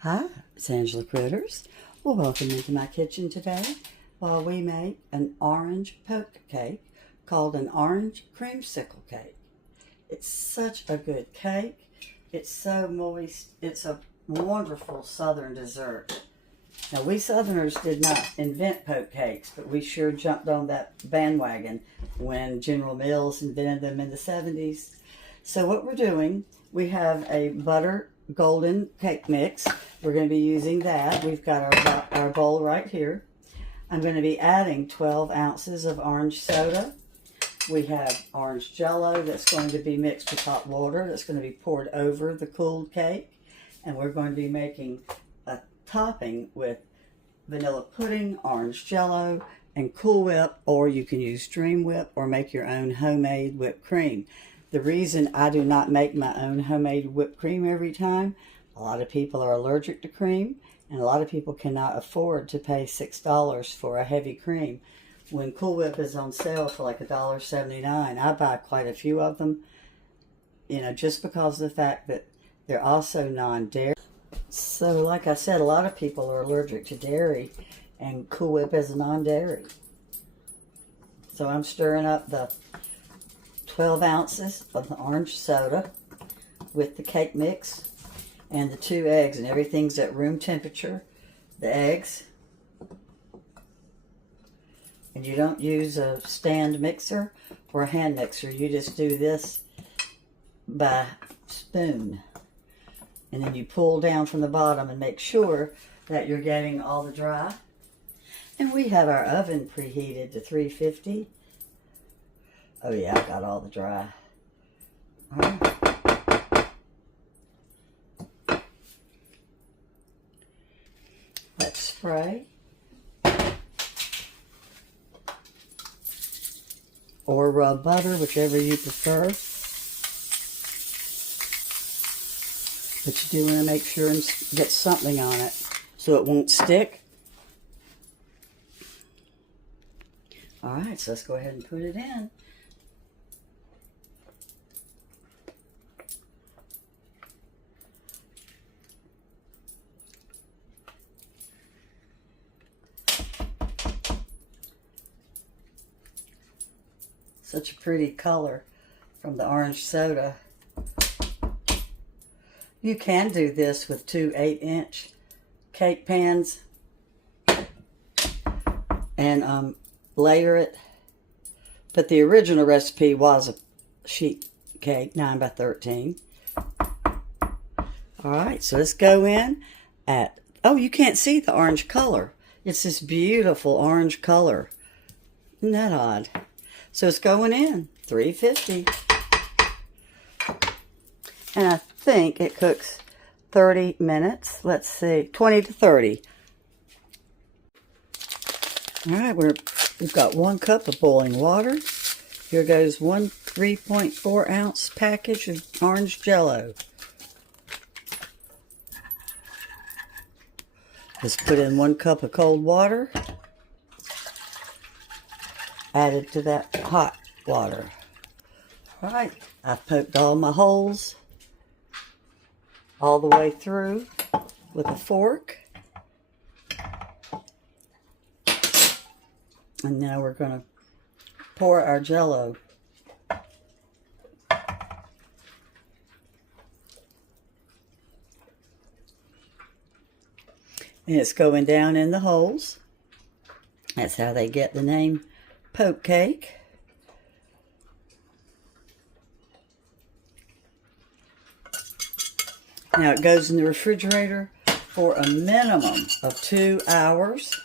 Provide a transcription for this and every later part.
Hi, it's Angela Critters. Well, welcome into my kitchen today while we make an orange poke cake called an Orange Creamsicle Cake. It's such a good cake. It's so moist. It's a wonderful southern dessert. Now, we Southerners did not invent poke cakes, but we sure jumped on that bandwagon when General Mills invented them in the 70s. So what we're doing, we have a butter golden cake mix. We're going to be using that. We've got our bowl right here. I'm going to be adding 12 ounces of orange soda. We have orange Jello that's going to be mixed with hot water that's going to be poured over the cooled cake. And we're going to be making a topping with vanilla pudding, orange Jello, and Cool Whip, or you can use Dream Whip or make your own homemade whipped cream. The reason I do not make my own homemade whipped cream every time, a lot of people are allergic to cream, and a lot of people cannot afford to pay $6 for a heavy cream. When Cool Whip is on sale for like $1.79, I buy quite a few of them, just because of the fact that they're also non-dairy. So like I said, a lot of people are allergic to dairy, and Cool Whip is non-dairy. So I'm stirring up the 12 ounces of the orange soda with the cake mix and the 2 eggs, and everything's at room temperature. The eggs. And you don't use a stand mixer or a hand mixer. You just do this by spoon. And then you pull down from the bottom and make sure that you're getting all the dry. And we have our oven preheated to 350. Oh yeah, I got all the dry. All right. Let's spray. Or rub butter, whichever you prefer. But you do want to make sure and get something on it so it won't stick. All right, so let's go ahead and put it in. Such a pretty color from the orange soda. You can do this with 2 8-inch cake pans and layer it. But the original recipe was a sheet cake, 9 by 13. All right, so let's go in at, oh, you can't see the orange color. It's this beautiful orange color. Isn't that odd? So it's going in, 350. And I think it cooks 30 minutes. Let's see, 20 to 30. All right, we've got 1 cup of boiling water. Here goes 1 3.4 ounce package of orange Jello. Let's put in 1 cup of cold water. Added to that hot water. All right, I've poked all my holes all the way through with a fork. And now we're going to pour our Jello. And it's going down in the holes. That's how they get the name poke cake. Now it goes in the refrigerator for a minimum of 2 hours.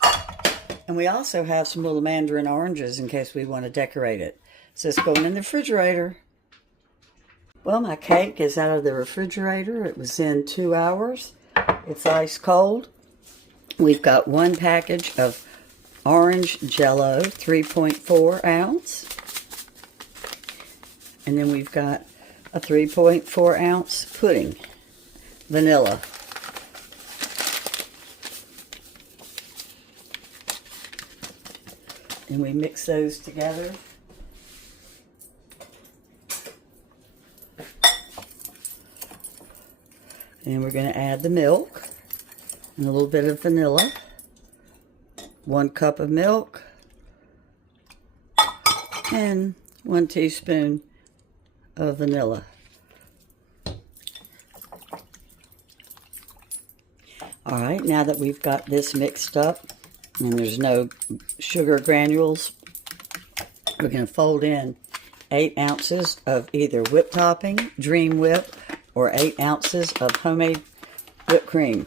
And we also have some little mandarin oranges in case we want to decorate it. So it's going in the refrigerator. Well, my cake is out of the refrigerator. It was in 2 hours. It's ice cold. We've got 1 package of orange Jello, 3.4 ounce. And then we've got a 3.4 ounce pudding, vanilla. And we mix those together. And we're going to add the milk. and a little bit of vanilla, 1 cup of milk, and 1 teaspoon of vanilla. All right, now that we've got this mixed up and there's no sugar granules, we're going to fold in 8 ounces of either whipped topping, Dream Whip, or 8 ounces of homemade whipped cream.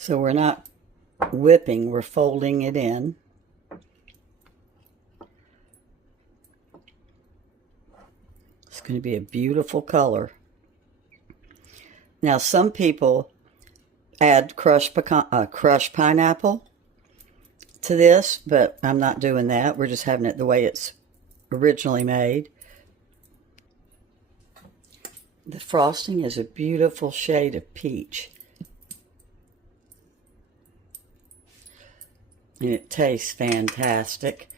So we're not whipping, we're folding it in. It's going to be a beautiful color. Now some people add crushed pineapple to this, but I'm not doing that. We're just having it the way it's originally made. The frosting is a beautiful shade of peach. And it tastes fantastic.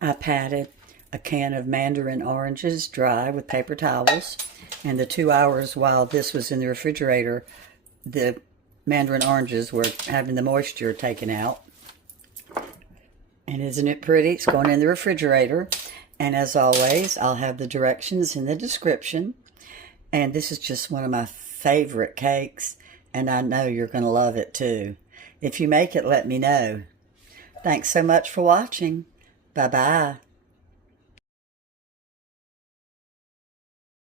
I patted a can of mandarin oranges dry with paper towels, and the 2 hours while this was in the refrigerator, the mandarin oranges were having the moisture taken out. And isn't it pretty? It's going in the refrigerator. And as always, I'll have the directions in the description. And this is just one of my favorite cakes, and I know you're going to love it too. If you make it, let me know. Thanks so much for watching. Bye-bye.